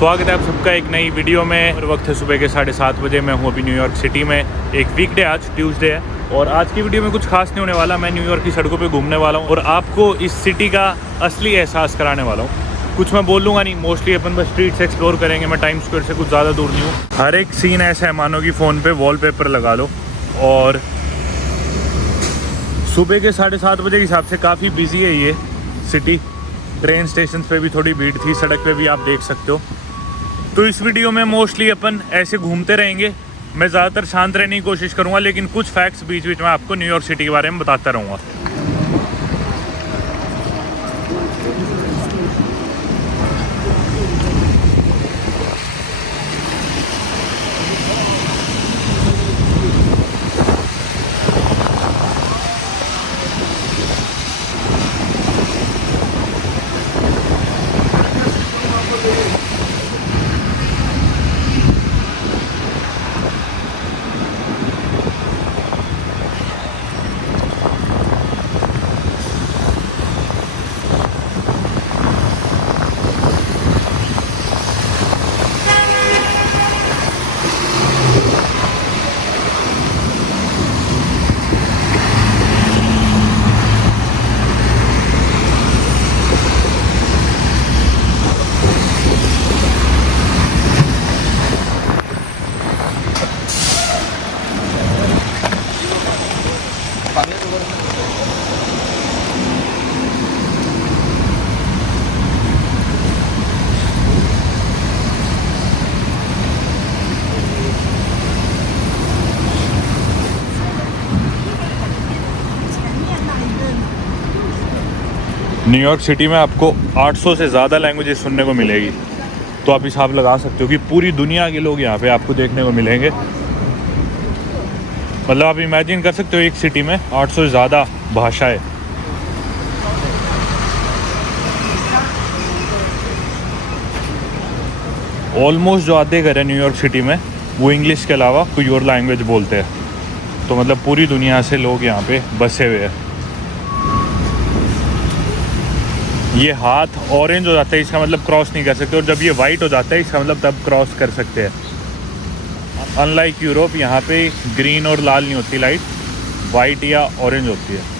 स्वागत है आप सबका एक नई वीडियो में। और वक्त है सुबह के 7:30 बजे। मैं हूँ अभी न्यूयॉर्क सिटी में। एक वीकडे, आज ट्यूसडे है और आज की वीडियो में कुछ खास नहीं होने वाला। मैं न्यूयॉर्क की सड़कों पे घूमने वाला हूँ और आपको इस सिटी का असली एहसास कराने वाला हूँ। कुछ मैं बोलूँगा नहीं, मोस्टली अपन बस स्ट्रीट्स एक्सप्लोर करेंगे। मैं टाइम स्क्वायर से कुछ ज़्यादा दूर नहीं हूँ। हर एक सीन ऐसा है मानो कि फ़ोन पे वॉलपेपर लगा लो। और सुबह के 7:30 बजे के हिसाब से काफ़ी बिजी है ये सिटी। ट्रेन स्टेशन पे भी थोड़ी भीड़ थी, सड़क पे भी आप देख सकते हो। तो इस वीडियो में मोस्टली अपन ऐसे घूमते रहेंगे। मैं ज़्यादातर शांत रहने की कोशिश करूँगा, लेकिन कुछ फैक्ट्स बीच बीच में आपको न्यूयॉर्क सिटी के बारे में बताता रहूँगा। न्यूयॉर्क सिटी में आपको 800 से ज़्यादा लैंग्वेजेस सुनने को मिलेगी। तो आप हिसाब लगा सकते हो कि पूरी दुनिया के लोग यहाँ पे आपको देखने को मिलेंगे। मतलब आप इमेजिन कर सकते हो एक सिटी में 800 से ज़्यादा भाषाएं। ऑलमोस्ट जो आधे घर है न्यूयॉर्क सिटी में वो इंग्लिश के अलावा कोई और लैंग्वेज बोलते हैं। तो मतलब पूरी दुनिया से लोग यहाँ पे बसे हुए हैं। ये हाथ ऑरेंज हो जाता है, इसका मतलब क्रॉस नहीं कर सकते। और जब ये वाइट हो जाता है, इसका मतलब तब क्रॉस कर सकते हैं। अनलाइक यूरोप, यहाँ पे ग्रीन और लाल नहीं होती लाइट, वाइट या ऑरेंज होती है।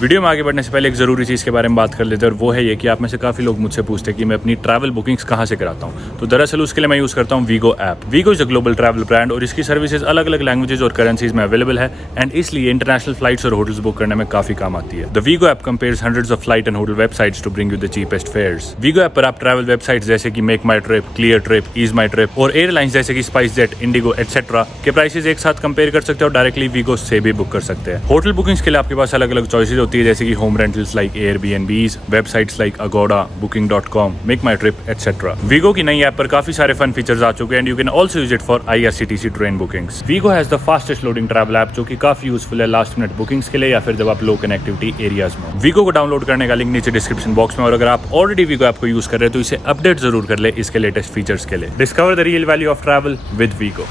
वीडियो में आगे बढ़ने से पहले एक ज़रूरी चीज़ के बारे में बात कर लेते हैं और वो है ये कि आप में से काफ़ी लोग मुझसे पूछते हैं कि मैं अपनी ट्रैवल बुकिंग्स कहाँ से कराता हूँ। तो दरअसल उसके लिए मैं यूज़ करता हूँ Wego app. Wego is a global travel brand और इसकी सर्विसेज अलग अलग लैंग्वेजेस और करेंसीज में अवेलेबल है एंड इसलिए इंटरनेशनल फ्लाइट्स और होटल्स बुक करने में काफ़ी काम आती है। The Wego app compares hundreds of flight and hotel websites to bring you the cheapest fares. Wego app पर आप ट्रैवल वेबसाइट्स जैसे कि MakeMyTrip, Cleartrip, EaseMyTrip और एयरलाइंस जैसे कि स्पाइस जेट, इंडिगो एटसेट्रा के prices एक साथ कंपेयर कर सकते हो और डायरेक्टली वीगो से भी बुक कर सकते हैं। होटल बुकिंग्स के लिए आपके पास अलग अलग चॉइसेस होती है, जैसे कि home rentals like Airbnbs, websites like Agoda, Booking.com, Make My Trip, etc. Vigo की नई ऐप पर काफी सारे फन फीचर्स आ चुके हैं and you can also use it for IRCTC train bookings. Vigo has the fastest loading travel app जो कि काफी यूजफुल है लास्ट मिनट बुकिंग्स के लिए या फिर जब आप लो कनेक्टिविटी एरियाज में। Vigo को डाउनलोड करने का लिंक नीचे डिस्क्रिप्शन बॉक्स में और अगर आप ऑलरेडी Vigo ऐप को यूज कर रहे हैं तो इसे अपडेट जरूर कर ले इसके लेटेस्ट फीचर्स के लिए। Discover the real value of travel with Vigo।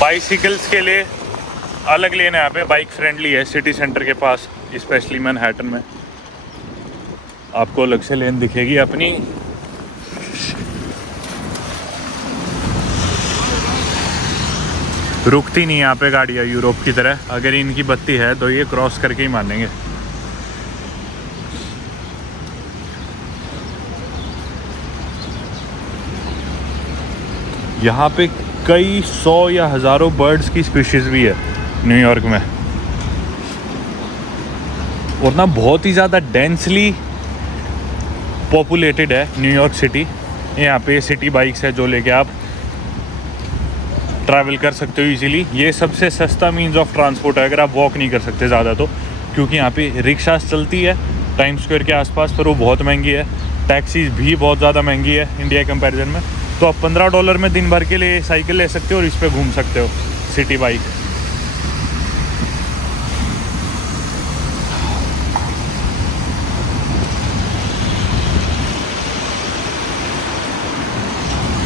Bicycles के लिए अलग लेन है यहाँ पे, बाइक फ्रेंडली है। सिटी सेंटर के पास स्पेशली मैनहट्टन में आपको अलग से लेन दिखेगी अपनी। रुकती नहीं यहाँ पे गाड़ियाँ यूरोप की तरह। अगर इनकी बत्ती है तो ये क्रॉस करके ही मानेंगे। यहाँ पे कई 100 या हज़ारों बर्ड्स की स्पीशीज़ भी है न्यूयॉर्क में। और ना बहुत ही ज़्यादा डेंसली पॉपुलेटेड है न्यूयॉर्क सिटी। यहाँ पे सिटी बाइक्स है जो लेके आप ट्रैवल कर सकते हो इजीली। ये सबसे सस्ता मीन्स ऑफ ट्रांसपोर्ट है अगर आप वॉक नहीं कर सकते ज़्यादा तो, क्योंकि यहाँ पे रिक्शास चलती है टाइम स्क्वायर के आसपास, पर वो बहुत महंगी है। टैक्सीज भी बहुत ज़्यादा महंगी है इंडिया के कंपैरिजन में। तो आप $15 में दिन भर के लिए साइकिल ले सकते हो और इस पर घूम सकते हो, सिटी बाइक।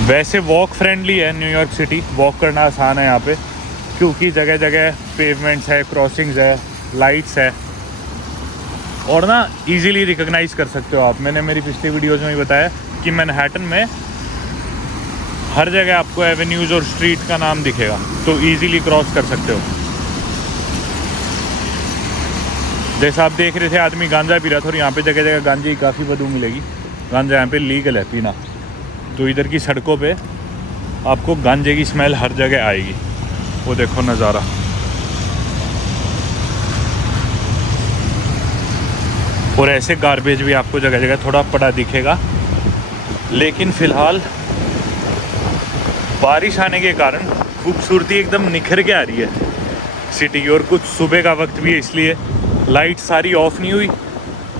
वैसे वॉक फ्रेंडली है न्यूयॉर्क सिटी, वॉक करना आसान है यहाँ पे क्योंकि जगह जगह पेवमेंट्स है, क्रॉसिंग्स है, लाइट्स है। और ना इजीली रिकॉग्नाइज कर सकते हो आप। मैंने मेरी पिछली वीडियोज़ में भी बताया कि मैनहट्टन में हर जगह आपको एवेन्यूज़ और स्ट्रीट का नाम दिखेगा, तो इजीली क्रॉस कर सकते हो। जैसा आप देख रहे थे आदमी गांजा पी रहा था, और यहाँ पे जगह जगह गांजे की काफ़ी बदबू मिलेगी। गांजा यहाँ पे लीगल है पीना, तो इधर की सड़कों पे आपको गांजे की स्मेल हर जगह आएगी। वो देखो नज़ारा। और ऐसे गार्बेज भी आपको जगह जगह थोड़ा पड़ा दिखेगा, लेकिन फ़िलहाल बारिश आने के कारण खूबसूरती एकदम निखर के आ रही है सिटी की। और कुछ सुबह का वक्त भी है, इसलिए लाइट सारी ऑफ नहीं हुई,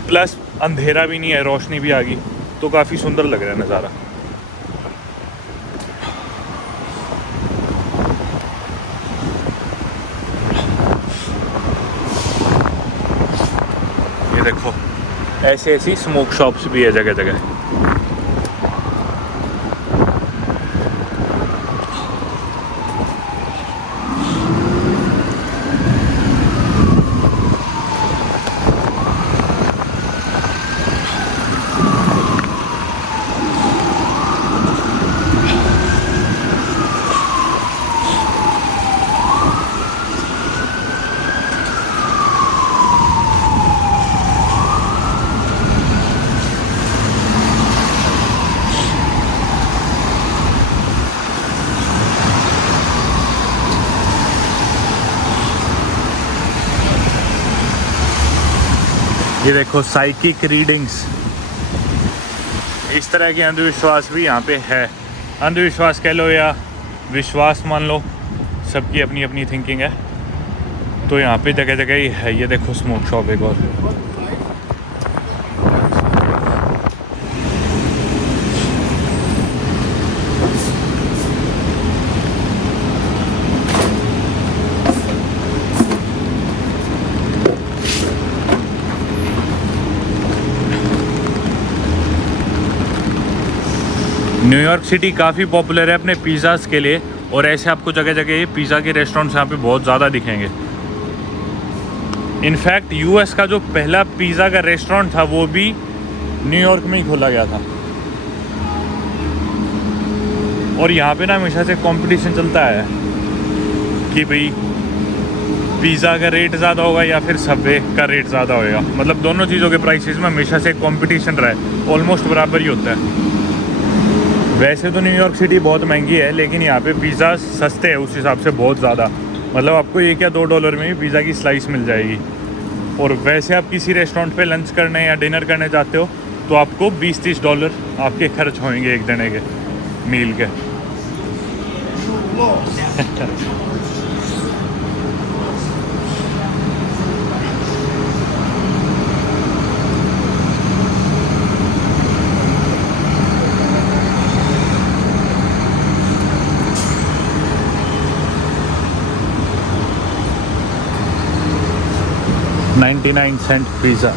प्लस अंधेरा भी नहीं है, रोशनी भी आ गई, तो काफ़ी सुंदर लग रहा है नज़ारा। ये देखो ऐसी ऐसी स्मोक शॉप्स भी है जगह जगह। ये देखो साइकिक रीडिंग्स, इस तरह के अंधविश्वास भी यहाँ पे है। अंधविश्वास कह लो या विश्वास मान लो, सबकी अपनी अपनी थिंकिंग है। तो यहाँ पे जगह जगह ही है। ये देखो स्मोक शॉप एक और। न्यूयॉर्क सिटी काफ़ी पॉपुलर है अपने पिज़्ज़ाज़ के लिए, और ऐसे आपको जगह जगह पिज़्ज़ा के रेस्टोरेंट्स यहाँ पे बहुत ज़्यादा दिखेंगे। इनफैक्ट यूएस का जो पहला पिज़्ज़ा का रेस्टोरेंट था वो भी न्यूयॉर्क में ही खोला गया था। और यहाँ पे ना हमेशा से कंपटीशन चलता है कि भाई पिज़्ज़ा का रेट ज़्यादा होगा या फिर सबवे का रेट ज़्यादा होगा। मतलब दोनों चीज़ों के प्राइसेस में हमेशा से कंपटीशन रहा है, ऑलमोस्ट बराबर ही होता है। वैसे तो न्यूयॉर्क सिटी बहुत महंगी है, लेकिन यहाँ पे पिज़्ज़ा सस्ते हैं उस हिसाब से बहुत ज़्यादा। मतलब आपको $1 या $2 में भी पिज़्ज़ा की स्लाइस मिल जाएगी। और वैसे आप किसी रेस्टोरेंट पे लंच करने या डिनर करने जाते हो तो आपको $20-30 आपके खर्च होंगे एक जने के मील के। $99 पिज़्ज़ा।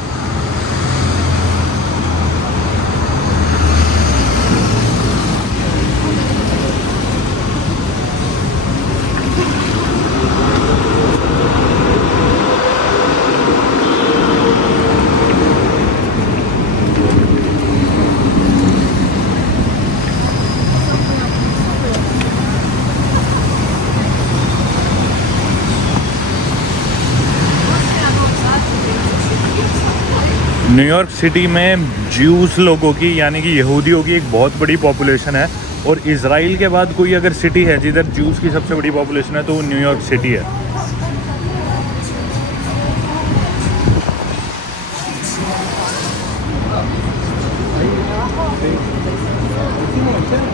न्यूयॉर्क सिटी में ज्यूज़ लोगों की यानी कि यहूदियों की एक बहुत बड़ी पॉपुलेशन है। और इज़राइल के बाद कोई अगर सिटी है जिधर ज्यूज़ की सबसे बड़ी पॉपुलेशन है तो वो न्यूयॉर्क सिटी है।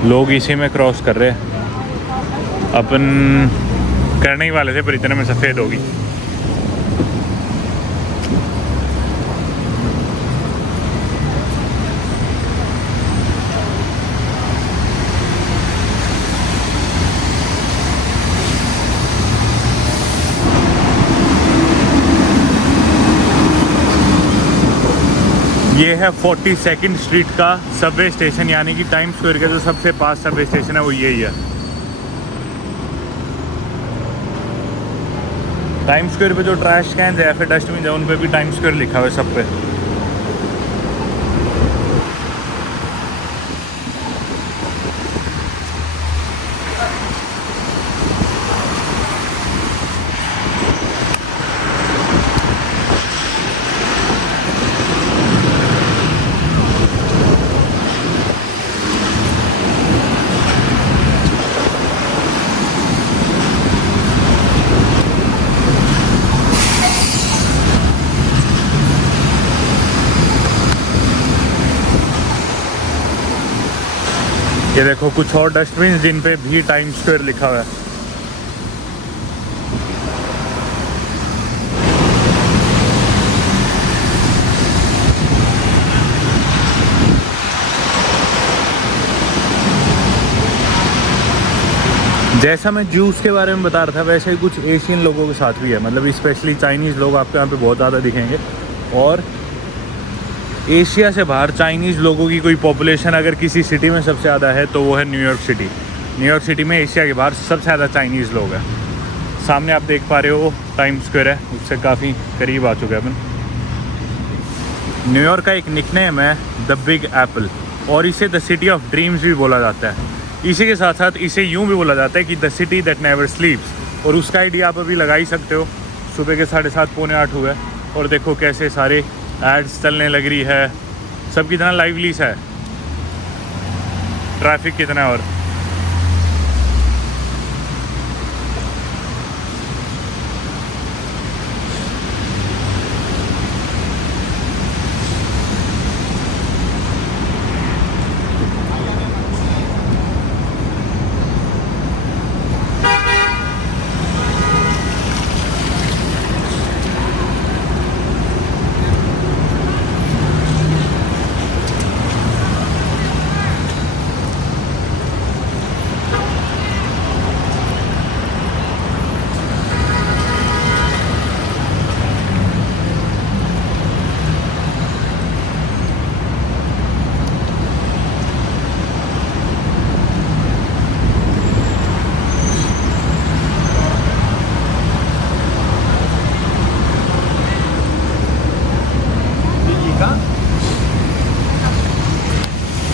लोग इसी में क्रॉस कर रहे हैं। अपन करने ही वाले थे पर इतने में सफ़ेद होगी। ये है 42nd स्ट्रीट का सबवे स्टेशन, यानी कि टाइम स्क्वायर का जो सबसे पास सबवे स्टेशन है वो यही है। टाइम स्क्वायर पे जो ट्रैश कैन है या फिर डस्टबिन है उन पे भी टाइम स्क्वायर लिखा हुआ है सब पे। ये देखो कुछ और डस्टबिन जिन पे भी टाइम स्क्वायर लिखा हुआ है। जैसा मैं जूस के बारे में बता रहा था वैसे ही कुछ एशियन लोगों के साथ भी है, मतलब स्पेशली चाइनीज़ लोग आपको यहाँ पे बहुत ज़्यादा दिखेंगे। और एशिया से बाहर चाइनीज़ लोगों की कोई पॉपुलेशन अगर किसी सिटी में सबसे ज़्यादा है तो वो है न्यूयॉर्क सिटी। न्यूयॉर्क सिटी में एशिया के बाहर सबसे ज़्यादा चाइनीज़ लोग हैं। सामने आप देख पा रहे हो टाइम स्क्वायर है, उससे काफ़ी करीब आ चुके हैं अपन। न्यूयॉर्क का एक निकनेम है द बिग एप्पल और इसे द सिटी ऑफ ड्रीम्स भी बोला जाता है। इसी के साथ साथ इसे यूँ भी बोला जाता है कि द सिटी दैट नेवर स्लीप्स। और उसका आइडिया आप अभी लगा ही सकते हो। सुबह के 7:30 पौने 8 हुए और देखो कैसे सारे एड्स चलने लग रही है, सब कितना लाइवली सा है, ट्रैफिक कितना है। और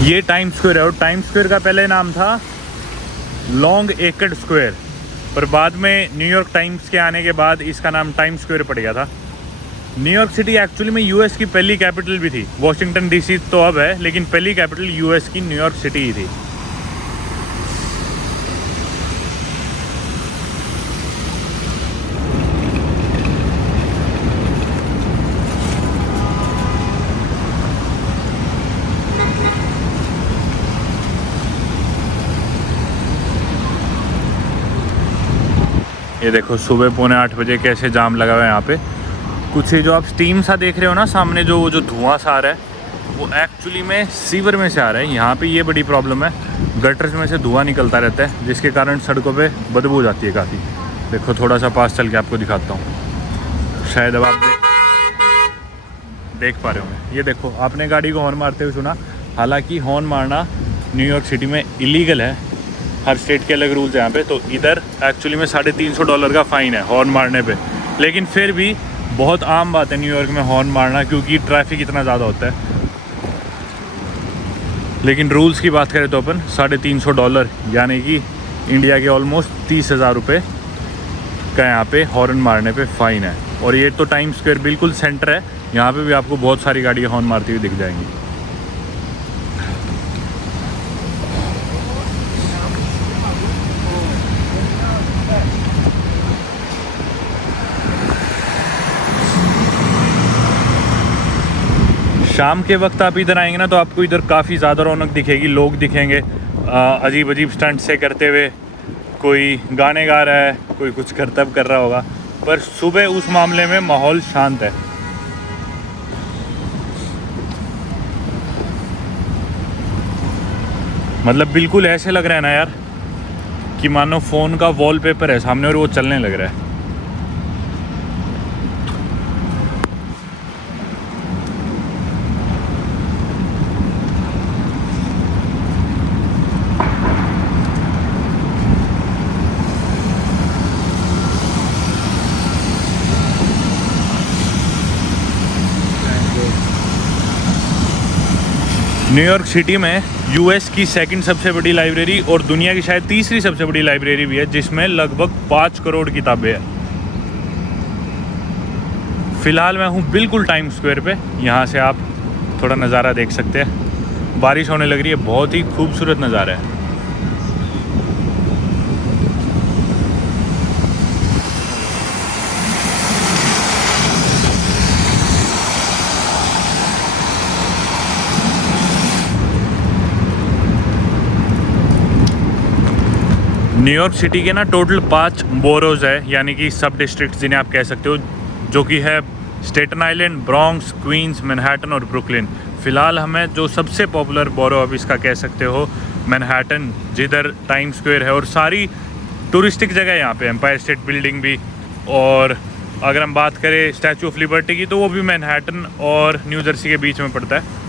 ये टाइम स्क्वायर है और टाइम स्क्वायर का पहले नाम था लॉन्ग एकड स्क्वायर, पर बाद में न्यूयॉर्क टाइम्स के आने के बाद इसका नाम टाइम स्क्वायर पड़ गया था। न्यूयॉर्क सिटी एक्चुअली में यूएस की पहली कैपिटल भी थी। वॉशिंगटन डीसी तो अब है, लेकिन पहली कैपिटल यूएस की न्यूयॉर्क सिटी ही थी। ये देखो सुबह पौने 8 बजे कैसे जाम लगा हुआ है यहाँ पे। कुछ ये जो आप स्टीम सा देख रहे हो ना सामने, जो वो जो धुआं सा आ रहा है वो एक्चुअली में सीवर में से आ रहा है। यहाँ पे ये बड़ी प्रॉब्लम है, गटर्स में से धुआं निकलता रहता है जिसके कारण सड़कों पे बदबू जाती है काफ़ी। देखो थोड़ा सा पास चल के आपको दिखाता हूँ, शायद अब आप देख पा रहे होंगे। ये देखो आपने गाड़ी को हॉर्न मारते हुए सुना, हालांकि हॉर्न मारना न्यूयॉर्क सिटी में इलीगल है। हर स्टेट के अलग रूल्स हैं यहाँ पे। तो इधर एक्चुअली में $350 का फ़ाइन है हॉर्न मारने पे, लेकिन फिर भी बहुत आम बात है न्यूयॉर्क में हॉर्न मारना क्योंकि ट्रैफिक इतना ज़्यादा होता है। लेकिन रूल्स की बात करें तो अपन $350 यानी कि इंडिया के ऑलमोस्ट 30,000 रुपये का यहाँ पे हॉर्न मारने पे फ़ाइन है। और ये तो टाइम स्क्वायर बिल्कुल सेंटर है, यहाँ पे भी आपको बहुत सारी गाड़ियाँ हॉर्न मारती हुई दिख जाएंगी। शाम के वक्त आप इधर आएंगे ना तो आपको इधर काफ़ी ज़्यादा रौनक दिखेगी, लोग दिखेंगे अजीब अजीब स्टंट से करते हुए। कोई गाने गा रहा है, कोई कुछ करतब कर रहा होगा, पर सुबह उस मामले में माहौल शांत है। मतलब बिल्कुल ऐसे लग रहा है ना यार कि मानो फ़ोन का वॉलपेपर है सामने और वो चलने लग रहा है। न्यूयॉर्क सिटी में यूएस की सेकंड सबसे बड़ी लाइब्रेरी और दुनिया की शायद तीसरी सबसे बड़ी लाइब्रेरी भी है, जिसमें लगभग 5 करोड़ किताबें हैं। फ़िलहाल मैं हूँ बिल्कुल टाइम स्क्वायर पे। यहाँ से आप थोड़ा नज़ारा देख सकते हैं। बारिश होने लग रही है, बहुत ही खूबसूरत नज़ारा है। न्यूयॉर्क सिटी के ना टोटल 5 बोरोज है, यानी कि सब डिस्ट्रिक्ट जिन्हें आप कह सकते हो, जो कि है Staten Island, Bronx, Queens, Manhattan और ब्रुकलिन। फ़िलहाल हमें जो सबसे पॉपुलर बोरो अब इसका कह सकते हो मैनहट्टन, जिधर टाइम स्क्वायर है और सारी टूरिस्टिक जगह यहाँ पे, एम्पायर स्टेट बिल्डिंग भी, और अगर हम बात करें स्टैचू ऑफ लिबर्टी की तो वो भी मैनहट्टन और न्यू जर्सी के बीच में पड़ता है।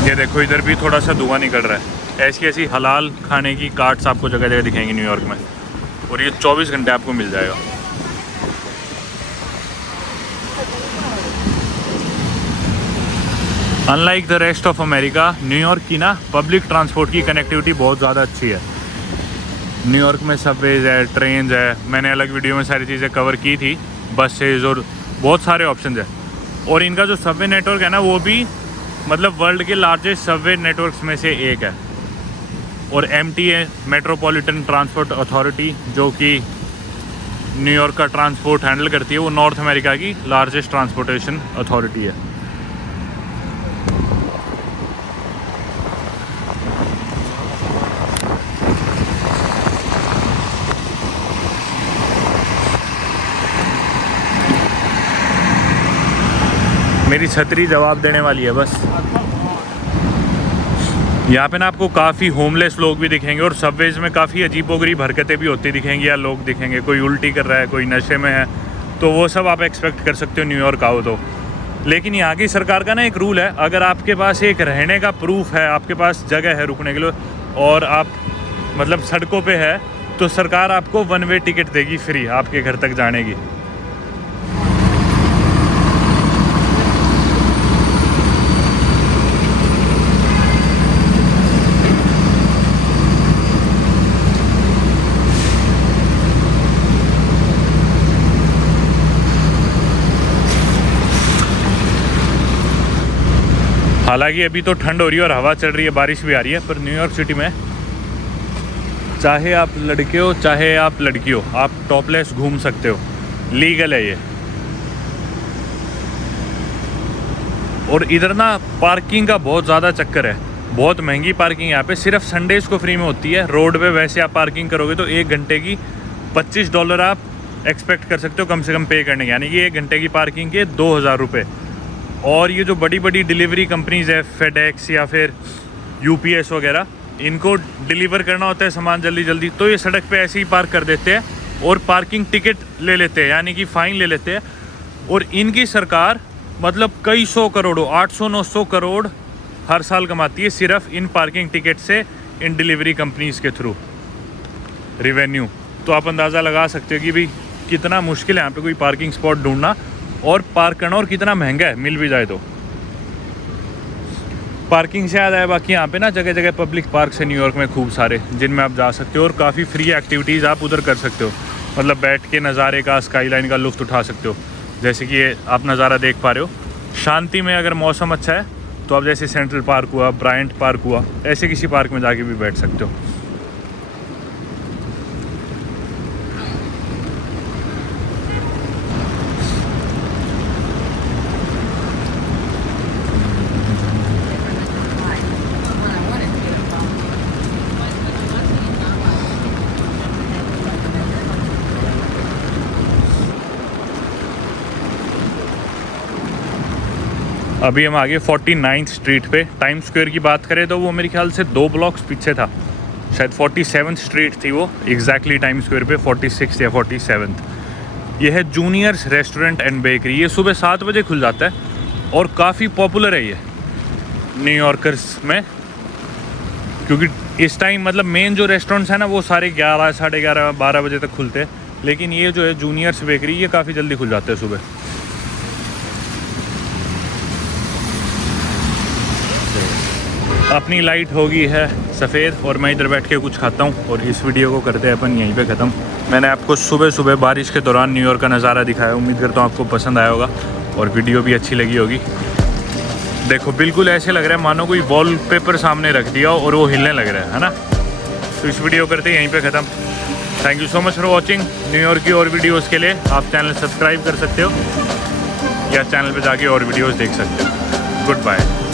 ये देखो इधर भी थोड़ा सा धुआं निकल रहा है। ऐसी ऐसी हलाल खाने की कार्ट्स आपको जगह जगह दिखेंगी न्यूयॉर्क में, और ये 24 घंटे आपको मिल जाएगा। Unlike the rest of America, New York की ना पब्लिक ट्रांसपोर्ट की कनेक्टिविटी बहुत ज़्यादा अच्छी है। न्यूयॉर्क में सबवेज है, ट्रेन है, मैंने अलग वीडियो में सारी चीज़ें कवर की थी, बसेज और बहुत सारे ऑप्शन है। और इनका जो सबवे नेटवर्क है ना, वो भी मतलब वर्ल्ड के लार्जेस्ट सबवे नेटवर्क्स में से एक है। और MTA मेट्रोपॉलिटन ट्रांसपोर्ट अथॉरिटी, जो कि न्यूयॉर्क का ट्रांसपोर्ट हैंडल करती है, वो नॉर्थ अमेरिका की लार्जेस्ट ट्रांसपोर्टेशन अथॉरिटी है। मेरी छतरी जवाब देने वाली है बस। यहाँ पे ना आपको काफ़ी होमलेस लोग भी दिखेंगे, और सबवेज में काफ़ी अजीबोगरीब हरकतें भी होती दिखेंगी, या लोग दिखेंगे, कोई उल्टी कर रहा है, कोई नशे में है, तो वो सब आप एक्सपेक्ट कर सकते हो न्यूयॉर्क आओ तो। लेकिन यहाँ की सरकार का ना एक रूल है, अगर आपके पास एक रहने का प्रूफ है, आपके पास जगह है रुकने के लिए, और आप मतलब सड़कों पे है, तो सरकार आपको 1 वे टिकट देगी फ्री आपके घर तक जाने की। हालांकि अभी तो ठंड हो रही है और हवा चल रही है, बारिश भी आ रही है, पर न्यूयॉर्क सिटी में चाहे आप लड़के हो चाहे आप लड़की हो, आप टॉपलेस घूम सकते हो, लीगल है ये। और इधर ना पार्किंग का बहुत ज़्यादा चक्कर है, बहुत महंगी पार्किंग यहाँ पे, सिर्फ संडेज़ को फ्री में होती है। रोड पे वैसे आप पार्किंग करोगे तो 1 घंटे की $25 आप एक्सपेक्ट कर सकते हो कम से कम पे करने के, यानी कि 1 घंटे की पार्किंग के 2000 रुपये। और ये जो बड़ी बड़ी डिलीवरी कंपनीज़ है, फेडेक्स या फिर UPS वगैरह, इनको डिलीवर करना होता है सामान जल्दी जल्दी, तो ये सड़क पे ऐसे ही पार्क कर देते हैं और पार्किंग टिकट ले लेते हैं, यानी कि फ़ाइन ले लेते हैं। और इनकी सरकार मतलब कई 100 करोड़, 800-900 करोड़ हर साल कमाती है सिर्फ इन पार्किंग टिकट से, इन डिलीवरी कंपनीज़ के थ्रू रिवेन्यू। तो आप अंदाज़ा लगा सकते हो कि भाई कितना मुश्किल है यहाँ पे कोई पार्किंग स्पॉट ढूंढना और पार्क करना, और कितना महंगा है मिल भी जाए तो। पार्किंग से याद आया, बाकी यहाँ पे ना जगह जगह पब्लिक पार्क्स है न्यूयॉर्क में खूब सारे, जिनमें आप जा सकते हो और काफ़ी फ्री एक्टिविटीज़ आप उधर कर सकते हो, मतलब बैठ के नज़ारे का, स्काईलाइन का लुत्फ़ उठा सकते हो। जैसे कि ये आप नज़ारा देख पा रहे हो, शांति में अगर मौसम अच्छा है तो आप जैसे सेंट्रल पार्क हुआ, ब्रायंट पार्क हुआ, ऐसे किसी पार्क में जाके भी बैठ सकते हो। अभी हम आगे 49th स्ट्रीट पे। टाइम स्क्वायर की बात करें तो वो मेरे ख्याल से 2 ब्लॉक्स पीछे था, शायद 47th स्ट्रीट थी वो एग्जैक्टली टाइम स्क्वायर पे, 46th या 47th। ये है जूनियर्स रेस्टोरेंट एंड बेकरी। ये सुबह 7 बजे खुल जाता है और काफ़ी पॉपुलर है ये न्यूयॉर्कर्स में। क्योंकि इस टाइम मतलब मेन जो रेस्टोरेंट्स हैं ना वो सारे 11, साढ़े 11, 12 बजे तक खुलते हैं, लेकिन ये जो है जूनियर्स बेकरी ये काफ़ी जल्दी खुल जाते हैं सुबह। अपनी लाइट होगी है सफ़ेद और मैं इधर बैठ के कुछ खाता हूँ और इस वीडियो को करते हैं अपन यहीं पे ख़त्म। मैंने आपको सुबह सुबह बारिश के दौरान न्यूयॉर्क का नज़ारा दिखाया, उम्मीद करता हूँ आपको पसंद आया होगा और वीडियो भी अच्छी लगी होगी। देखो बिल्कुल ऐसे लग रहा है मानो कोई वॉलपेपर सामने रख दिया और वो हिलने लग रहा है ना। तो इस वीडियो करते हैं यहीं पे ख़त्म। Thank you so much for watching. New York की और वीडियोस के लिए आप चैनल सब्सक्राइब कर सकते हो या चैनल पे जाके और वीडियोस देख सकते हो। Good bye.